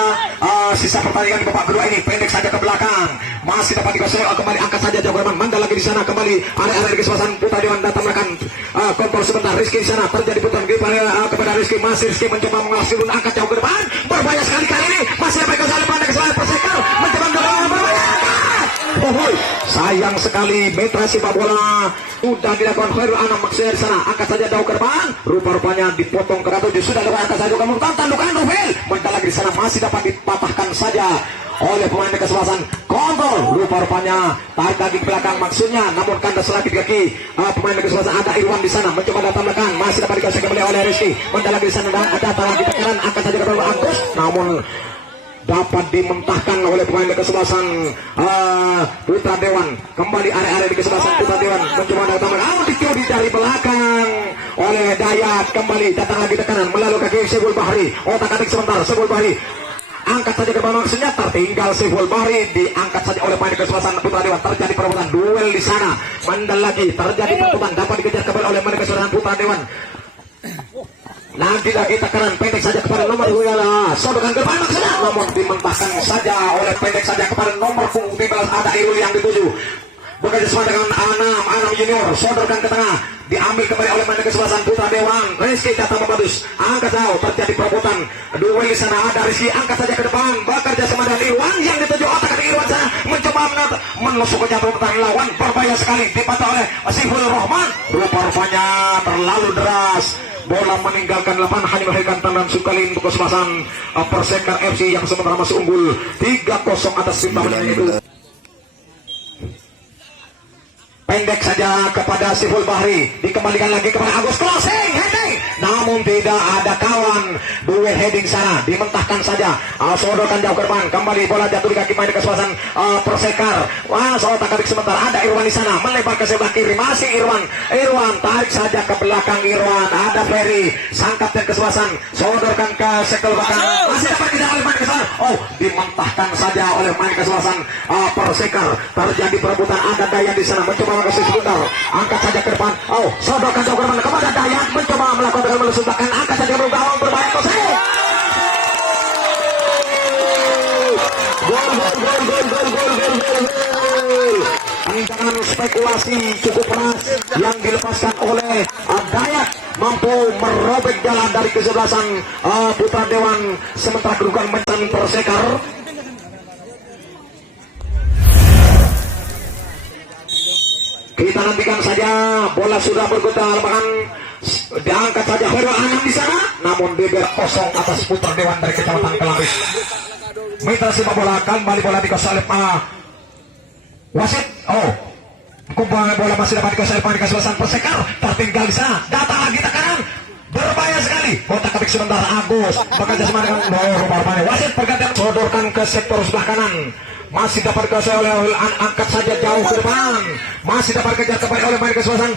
sisa pertandingan babak kedua ini. Pendek saja ke belakang, masih dapat dikuasai kembali, angkat saja jauh ke depan, Manda lagi di sana, kembali area kesebelasan Putra Dewan datang melakukan kontrol sebentar. Rizky di sana, terjadi putaran kepada Rizky, masih Rizky mencoba mengolah sirun, angkat jauh ke depan, berbahaya sekali kali ini, masih dapat dikuasai pada kesebelasan Persekar, mencoba mendorong, berbahaya. Sayang sekali, metra sepak bola sudah dilakukan. Khairul Anam maksudnya di sana, angkat saja jauh ke depan, rupa-rupanya dipotong ke ratu, sudah dilakukan, angkat saja kamu tandukan Rafael, mental lagi di sana, masih dapat dipatahkan saja oleh pemain kesebelasan. Kontrol, rupa-rupanya tarik lagi ke belakang maksudnya, namun kandas lagi di kaki pemain kesebelasan. Ada Irwan di sana, mencoba datang belakang, masih dapat dikuasai kembali oleh Rizky, mental lagi di sana, dan ada lagi ke kanan, angkat saja ke depan Agus, namun dapat dimentahkan oleh pemain kesebelasan Putra Dewan. Kembali area-area di kesebelasan Putra Dewan, mencoba datang dicuri dari belakang oleh Dayat, kembali datang lagi ke kanan melalui kaki Saiful Bahri, otak atik sebentar Saiful Bahri, angkat saja ke bawah maksudnya, tertinggal Saiful Bahri, diangkat saja oleh pemain kesebelasan Putra Dewan. Terjadi perebutan duel di sana, mandal lagi, terjadi perebutan, dapat dikejar kembali oleh pemain kesebelasan Putra Dewan. Lagi tekanan, pendek saja kepada nomor 2, sodorkan ke depan maksudnya, namun dimentahkan saja oleh pendek saja kepada nomor punggung 15. Ada Irul yang dituju, bekerja sama dengan Anam Junior, sodorkan ke tengah, diambil kembali oleh pemain kesebelasan Putra Dewan. Rizky datang bagus, angkat jauh, terjadi perebutan duel di sana. Ada Rizky, angkat saja ke depan, bekerja sama dengan Irwan yang dituju, otak dari Irwan sana, mencoba menusuk ke jatuh pertahanan lawan, berbahaya sekali, dipatah oleh Saiful Rahman. Rupa-rupanya terlalu deras, bola meninggalkan lapangan, hanya melahirkan tandan Sukalin untuk kesebelasan Persekar FC yang sementara masih unggul 3-0 atas tim tahanan itu. Pendek saja kepada Saiful Bahri, dikembalikan lagi kepada Agus, closing heading, namun tidak ada kawan. Duel heading sana, dimentahkan saja, sodorkan jauh ke depan, kembali bola jatuh di kaki main kesebelasan Persekar. Soal tarik sebentar, ada Irwan di sana, melebar ke sebelah kiri, masih Irwan tarik saja ke belakang Irwan, ada Ferry, sang kapten kesebelasan, sodorkan ke sektor belakang, masih dapat tidak oleh main kesebelasan. Dimentahkan saja oleh main kesebelasan Persekar. Terjadi perebutan, ada Dayat di sana, mencoba kasih sebentar, angkat saja ke depan, sodorkan jauh ke depan kepada Dayat, mencoba melakukan dengan melusutkan, angkat saja ke gawang, berbahaya kosong. Gol. Tendangan spekulasi cukup keras yang dilepaskan oleh Dayat, mampu merobek jalan dari kesebelasan Putra Dewan, sementara kedudukan mencan Persekar. Kita nantikan saja, bola sudah bergetar, bahkan diangkat saja Khairul Anam di sana, namun beber kosong atas Putra Dewan dari Kecamatan Kelapis. Mitra sepak bola, kembali bola dikuasai oleh wasit. Bola masih dapat dikuasai oleh kesebelasan Persekar, tertinggal di sana, datang lagi tekanan, berbahaya sekali, kotak kebik sebentar Agus, bekerja sama dengan rupa-rupanya wasit pergantian, sodorkan ke sektor sebelah kanan, masih dapat dikuasai oleh angkat saja jauh ke depan, masih dapat kejar kembali oleh main kesebelasan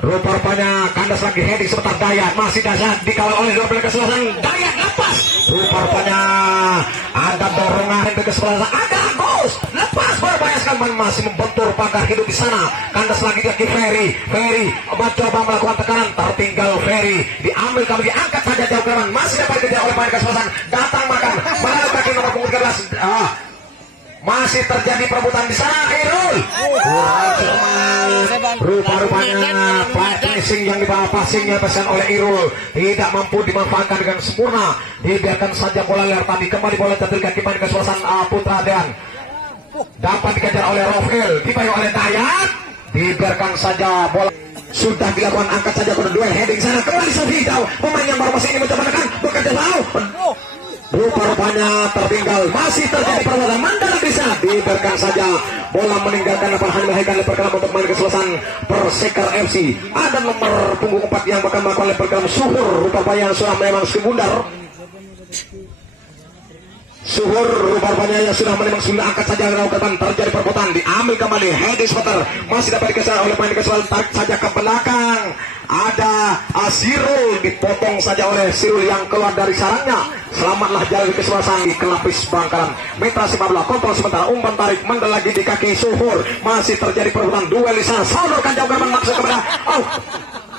rupa-rupanya kandas lagi heading sebentar Dayat, masih dahsyat dikawal oleh main kesebelasan Dayat, lepas rupa-rupanya ada dorongan ke kesebelasan, ada Agus lepas berbahaya sekali, masih membentur pagar hidup di sana, kandas lagi Ferry mencoba melakukan tekanan, tertinggal Ferry, diambil kembali, diangkat saja jauh ke depan, masih dapat kejar oleh main kesebelasan, datang makan melalui kaki nomor punggung 13. Masih terjadi perebutan di sana, Irul. Rupa-rupanya passing yang dibawa passingnya pesan oleh Irul tidak mampu dimanfaatkan dengan sempurna. Dibiarkan saja bola liar tadi, kembali bola jatuh kaki main kesebelasan Putra Dewan. Dapat dikejar oleh Rafael, dibayar oleh Dayat. Dibiarkan saja bola. Sudah dilakukan, angkat saja pada duel heading sana, kembali Sofi jauh. Pemain yang baru masih ini mencoba menekan, bekerja jauh. Rupa-rupanya tertinggal, masih terjadi perbuatan Mandala bisa dibiarkan saja bola meninggalkan lapangan, melahirkan leperkalam untuk main kesebelasan Persekar FC. Ada nomor punggung 4 yang bakal melakukan leperkalam Suhur, rupanya sudah memang Skibundar. Suhur rupanya yang sudah memang sudah angkat saja ke depan, terjadi perbuatan, diambil kembali heading spotter, masih dapat dikejar oleh main kesebelasan, tarik saja ke belakang. Ada Sirul, dipotong saja oleh Sirul yang keluar dari sarangnya. Selamatlah jalan kesebelasan di kelapis Bangkalan. Mitra sepak bola kontrol sementara, umpan tarik mendel lagi di kaki Suhur, masih terjadi perebutan duel di sana. Sodorkan jauh gerbang maksud kepada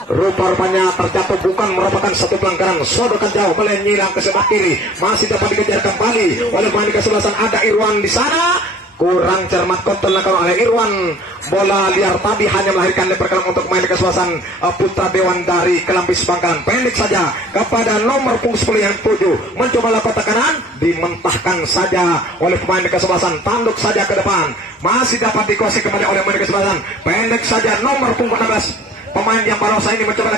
rupa-rupanya terjatuh, bukan merupakan satu pelanggaran. Sodorkan jauh menyilang ke sebelah kiri, masih dapat dikejar kembali oleh pemain kesebelasan. Ada Irwan di sana, kurang cermat kontrol oleh Irwan. Bola liar tadi hanya melahirkan leperkalam untuk main kesebelasan Putra Dewan dari Kelampis Bangkalan. Pendek saja kepada nomor punggung 10 yang 7, mencoba lakukan tekanan, dimentahkan saja oleh pemain kesebelasan. Tanduk saja ke depan, masih dapat dikuasai kembali oleh pemain kesebelasan. Pendek saja nomor punggung 16, pemain yang baru saya ini mencoba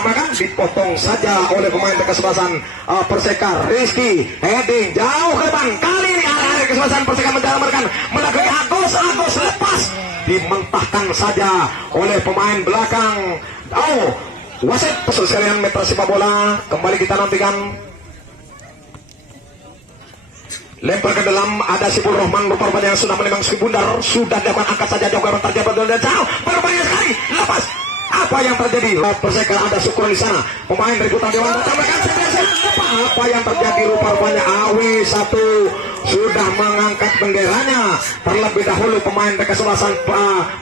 maka dipotong saja oleh pemain kesebelasan Persekar. Rizky heading jauh ke depan, kali ini arah kesebelasan Persekar menjalankan melakukan Agus lepas, dimentahkan saja oleh pemain belakang. Wasit pesul sekalian meter sepak bola, kembali kita nantikan. Lempar ke dalam, ada Sipul Rohman rupanya yang sudah menembang Skibundar, sudah dapat angkat saja jauh terjadi dan jauh berbahaya sekali, lepas. Apa yang terjadi? Persekar ada Syukur di sana. Pemain dari Putra Dewan apa yang terjadi? Rupanya AW1 sudah mengangkat benderanya. Terlebih dahulu pemain kesebelasan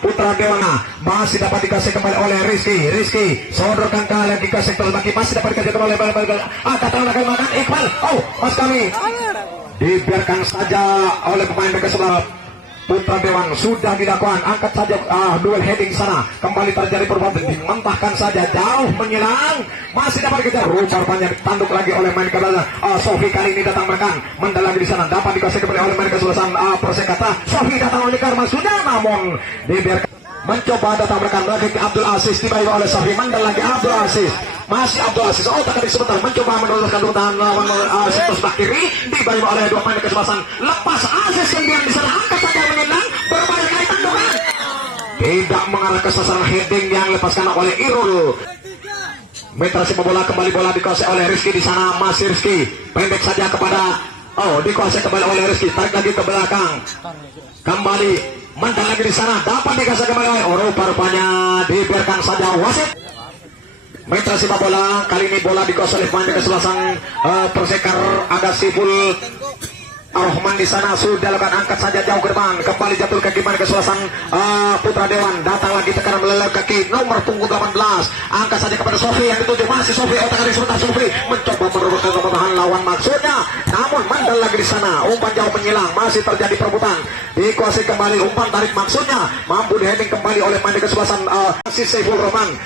Putra Dewan masih dapat dikasih kembali oleh Rizky. Sodorkan kalian dikasih terbagi, masih dapat dikasih kembali makan Iqbal. Mas kami dibiarkan saja oleh pemain kesebelasan Putra Dewan. Sudah dilakukan, angkat saja duel heading sana, kembali terjadi perbuatan, dimentahkan saja jauh menyilang, masih dapat dikejar. Rupanya ditanduk lagi oleh main kesebelasan Sofi, kali ini datang menekan, mendal lagi di sana, dapat dikuasai kembali oleh main kesebelasan Persekata. Sofi datang oleh Karma sudah, namun dibiarkan mencoba datang menekan lagi ke Abdul Aziz, dibayar oleh Sofi, mendal lagi Abdul Aziz. Masih Abdul Aziz, tadi sebentar mencoba menurunkan runtahan lawan sebelah kiri, dibayar oleh dua pemain kesebelasan. Lepas Aziz kemudian di sana, angkat saja menyilang, berbahaya kali tandukan, tidak mengarah ke sasaran, heading yang lepaskan oleh Irul. Meter sepak bola, kembali bola dikuasai oleh Rizky di sana, masih Rizky pendek saja kepada dikuasai kembali oleh Rizky, tarik lagi ke belakang, kembali mental lagi di sana, dapat dikasih kembali oleh rupanya dibiarkan saja wasit. Meter sepak bola, kali ini bola dikuasai oleh pemain kesebelasan Persekar. Ada Sipul Rohman di sana, sudah lakukan, angkat saja jauh ke depan, kembali jatuh kaki pemain kesebelasan Putra Dewan. Datang lagi tekanan melalui kaki nomor punggung 18, angkat saja kepada Sofi yang dituju, masih Sofi otak kali sebentar. Sofi mencoba merebutkan kemenangan lawan maksudnya, namun mandal lagi di sana, umpan jauh menyilang, masih terjadi perebutan, dikuasai kembali, umpan tarik maksudnya, mampu diheading kembali oleh pemain kesebelasan si Sipul Rohman.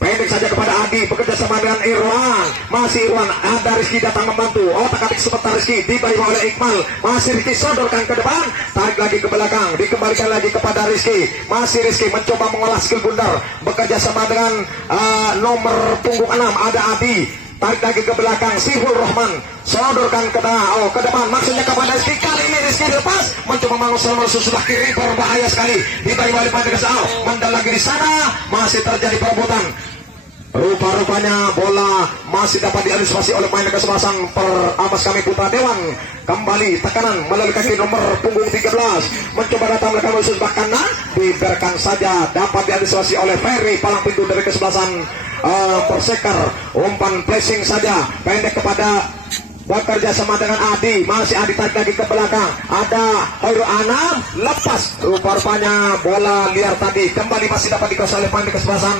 Pendek saja kepada Adi, bekerja sama dengan Irwan, masih Irwan, ada Rizky datang membantu, otak-atik sebentar Rizky, dibayar oleh Iqbal, masih Rizky sodorkan ke depan, tarik lagi ke belakang, dikembalikan lagi kepada Rizky, masih Rizky mencoba mengolah skill bundar, bekerja sama dengan nomor punggung 6, ada Adi, tarik lagi ke belakang, Siful Rohman sodorkan ke depan, maksudnya kepada Rizky, kali ini Rizky lepas, mencoba mengusir sebelah kiri, berbahaya sekali, dibayar oleh Pandega Sao, mendal lagi di sana, masih terjadi perebutan. Rupa-rupanya bola masih dapat diantisipasi oleh pemain kesebelasan Amas kami Putra Dewan. Kembali tekanan melalui kaki nomor punggung 13 mencoba datang melakukan musuh bahkan dibiarkan saja dapat diantisipasi oleh Ferry palang pintu dari kesebelasan Persekar. Umpan placing saja pendek kepada bekerja sama dengan Adi, masih Adi tarik lagi ke belakang, ada Hoirul Anam lepas. Rupa-rupanya bola liar tadi kembali masih dapat dikuasai oleh pemain kesebelasan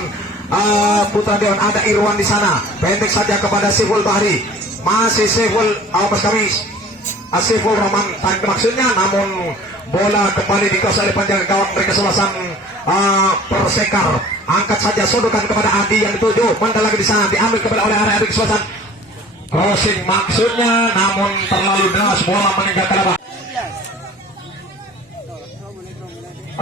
Putra Dewan. Ada Irwan di sana, pendek saja kepada Siful Bahri, masih Siful Siful Rahman tarik maksudnya, namun bola kembali dikuasai oleh penjaga gawang dari kesebelasan Persekar. Angkat saja, sodorkan kepada Adi yang dituju, mandal lagi di sana, diambil kembali oleh area kesebelasan crossing maksudnya, namun terlalu deras bola meninggalkan abah.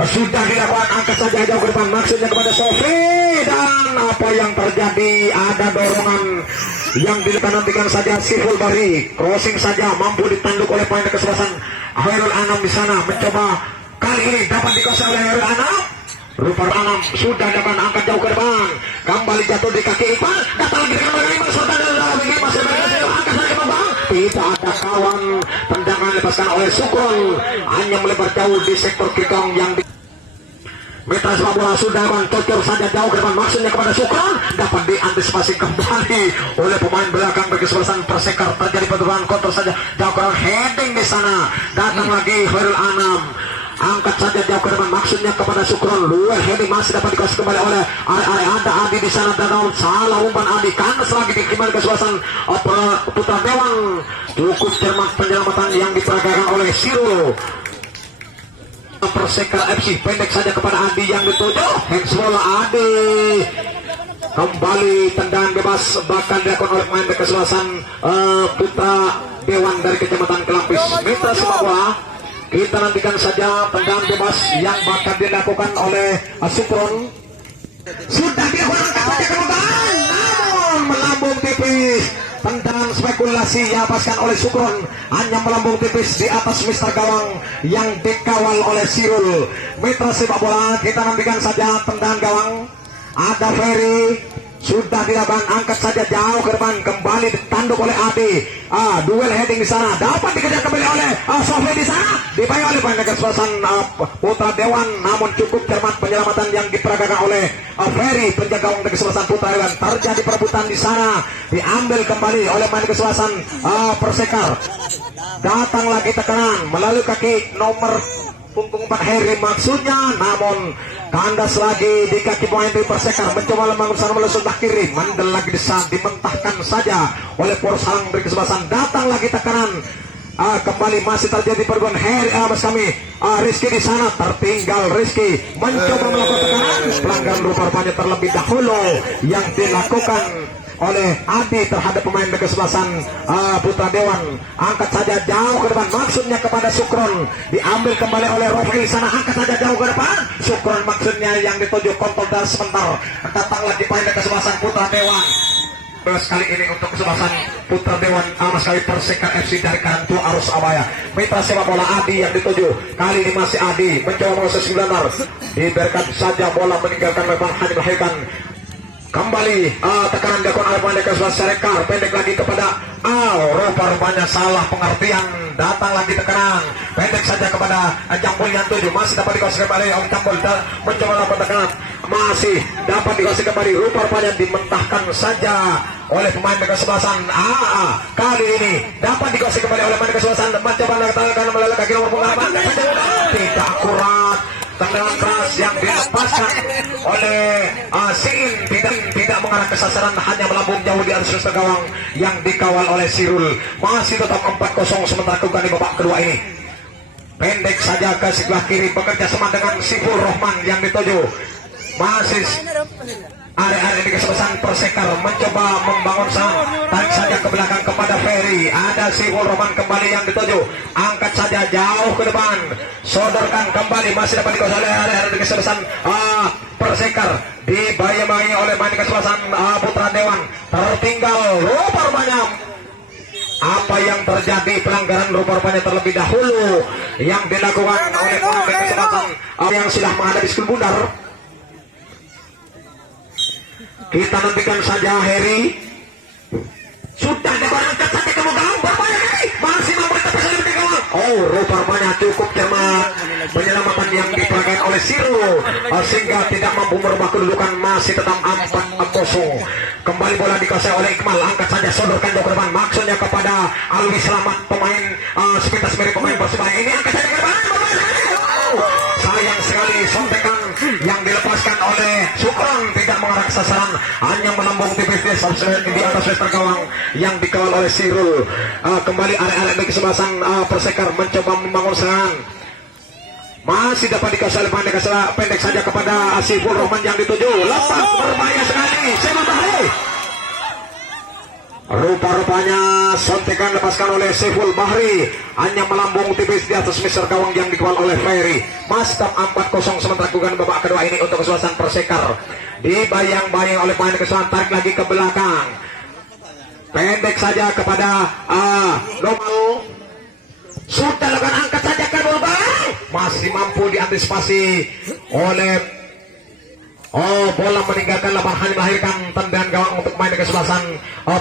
Sudah dilakukan, angkat saja jauh ke depan maksudnya kepada Sofi, dan apa yang terjadi, ada dorongan yang dilakukan, nantikan saja Siful Bahri, crossing saja mampu ditanduk oleh pemain kesebelasan Hoirul Anam di sana, mencoba kali ini dapat dikuasai oleh Hoirul Anam. Rupa Anam sudah dapat angkat jauh ke depan, kembali jatuh di kaki Iqbal, datang lagi dengan bagaimana Sultan masih angkat saja Bambang, tidak ada kawan, tendangan lepaskan oleh Sukron, hanya melebar jauh di sektor kikong yang di Mitra sepak bola sudah mencocor saja jauh ke depan maksudnya kepada Sukron, dapat diantisipasi kembali oleh pemain belakang bagi kesebelasan Persekar. Terjadi pertumpahan kontrol saja jauh ke depan, heading di sana, datang lagi Hoirul Anam, angkat saja jauh ke depan maksudnya kepada Sukron, luar heading masih dapat dikuasai kembali oleh ada Adi di sana, dan salah umpan Adi, kandas lagi di kembali kesebelasan Putra Dewan. Cukup cermat penyelamatan yang diperagakan oleh Sirul Persekar FC, pendek saja kepada Adi yang dituju, hands bola Adi, kembali tendangan bebas bahkan dilakukan oleh pemain kesebelasan Putra Dewan dari Kecamatan Kelampis. Mitra sepak bola, kita nantikan saja tendangan bebas yang bakal dilakukan oleh Sukron. Sudah dilakukan saja ke depan, namun melambung tipis. Tendangan spekulasi yang dapaskan oleh Sukron, hanya melambung tipis di atas Mister Gawang yang dikawal oleh Sirul. Mitra sepak bola, kita nantikan saja tendangan gawang. Ada Ferry, sudah dilakukan, angkat saja jauh ke depan, kembali ditanduk oleh Adi. Duel heading di sana, dapat dikejar kembali oleh Sofi di sana, dibayar oleh pemain kesebelasan Putra Dewan, namun cukup cermat penyelamatan yang diperagakan oleh Ferry, penjaga gawang dari kesebelasan Putra Dewan. Terjadi perebutan di sana, diambil kembali oleh pemain kesebelasan Persekar. Datang lagi tekanan melalui kaki nomor punggung 4 Heri maksudnya, namun kandas lagi di kaki pemain dari Persekar, mencoba lemah bersama melusuk dah kiri, mandel lagi di sana, dimentahkan saja oleh poros halang dari kesebelasan. Datang lagi tekanan, kembali masih terjadi perebutan Heri Rizky di sana, tertinggal Rizky, mencoba melakukan tekanan, pelanggaran rupa-rupanya terlebih dahulu yang dilakukan oleh Adi terhadap pemain kesebelasan Putra Dewan. Angkat saja jauh ke depan maksudnya kepada Sukron, diambil kembali oleh Rofi di sana, angkat saja jauh ke depan Sukron maksudnya yang dituju kontrol dan sebentar, datang lagi pemain kesebelasan Putra Dewan. Kali ini untuk kesebelasan Putra Dewan sama sekali Persekar FC dari Karantu Arus Abaya. Mitra sepak bola Adi yang dituju, kali ini masih Adi mencoba masuk 9, dibiarkan saja bola meninggalkan memang hanya melahirkan. Kembali tekanan dilakukan oleh pemain kesebelasan Persekar, pendek lagi kepada rupa-rupanya salah pengertian, datang lagi tekanan, pendek saja kepada Jambul yang tuju, masih dapat dikuasai kembali oleh Jambul, mencoba melakukan tekanan, masih dapat dikuasai kembali, rupa-rupanya dimentahkan saja oleh pemain kesebelasan kali ini dapat dikuasai kembali oleh pemain kesebelasan, mencoba melakukan melalui kaki nomor punggung 8, tidak akurat. Tendangan keras yang dilepaskan oleh Sein tidak mengarah ke sasaran, hanya melambung jauh di atas gawang yang dikawal oleh Sirul. Masih tetap 4-0 sementara lakukan di babak kedua ini. Pendek saja ke sebelah kiri, bekerja sama dengan Siful Rahman yang dituju. Masih area-area di kesebelasan Persekar mencoba membangun sang, tarik saja ke belakang kepada Ferry, ada Siful Rahman kembali yang dituju, angkat saja jauh ke depan, sodorkan kembali, masih dapat dikuasai oleh area-area di kesebelasan Persekar, dibayang-bayangi oleh main kesebelasan Putra Dewan, tertinggal rupa-rupanya. Apa yang terjadi, pelanggaran rupa-rupanya terlebih dahulu yang dilakukan oleh pemain kesebelasan yang sudah menghadapi skul bundar. Kita nantikan saja Heri. Sudah diangkat saja ke gawang, berbahaya Heri. Masih mampu tapi saja di gawang. Oh, rupanya cukup cermat penyelamatan yang diperagakan oleh Sirul sehingga tidak mampu merubah kedudukan, masih tetap 4-0. Kembali bola dikuasai oleh Iqmal, angkat saja sodorkan jauh ke depan, maksudnya kepada Alwi Selamat, pemain sepintas mirip pemain Persebaya. Ini angkat saja ke depan. Sayang sekali sontekan yang dilepaskan oleh Sukron tidak mengarah ke sasaran, hanya melambung tipis di atas wester gawang yang dikawal oleh Sirul. Kembali area-area bagi kesebelasan Persekar mencoba membangun serangan. Masih dapat dikasih pendek saja kepada Siful Rahman yang dituju. Lepas berbahaya sekali. Sema Bahri. Rupa-rupanya sontekan lepaskan oleh Siful Bahri, hanya melambung tipis di atas mister gawang yang dikawal oleh Ferry. Mastap 4-0 sementara gugan babak kedua ini untuk kesebelasan Persekar. Dibayang-bayang oleh pemain kesebelasan, tarik lagi ke belakang. Pendek saja kepada Nomal. Sudah lakukan angkat saja ke bola. Masih mampu diantisipasi oleh bola meninggalkan lapangan, hanya melahirkan tendangan gawang untuk main kesebelasan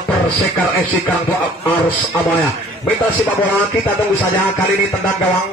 Persekar FC Karangtua Arus Abaya. Minta si bola, kita tunggu saja kali ini tendang gawang.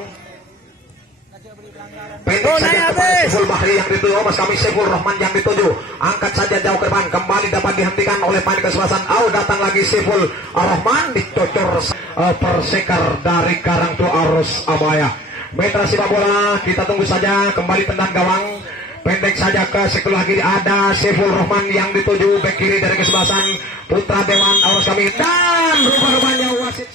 Pendek saja kepada Siful Bahri yang dituju, mas kami Siful Rahman yang dituju, angkat saja jauh ke depan, kembali dapat dihentikan oleh main kesebelasan. Datang lagi Siful Rahman, dicocor Persekar dari Karangtua Arus Abaya. Metra sepak bola, kita tunggu saja kembali tendang gawang. Pendek saja ke sektor lagi, ada Siful Rahman yang dituju, bek kiri dari kesebelasan Putra Dewan Arus kami, dan rupa-rupanya wasit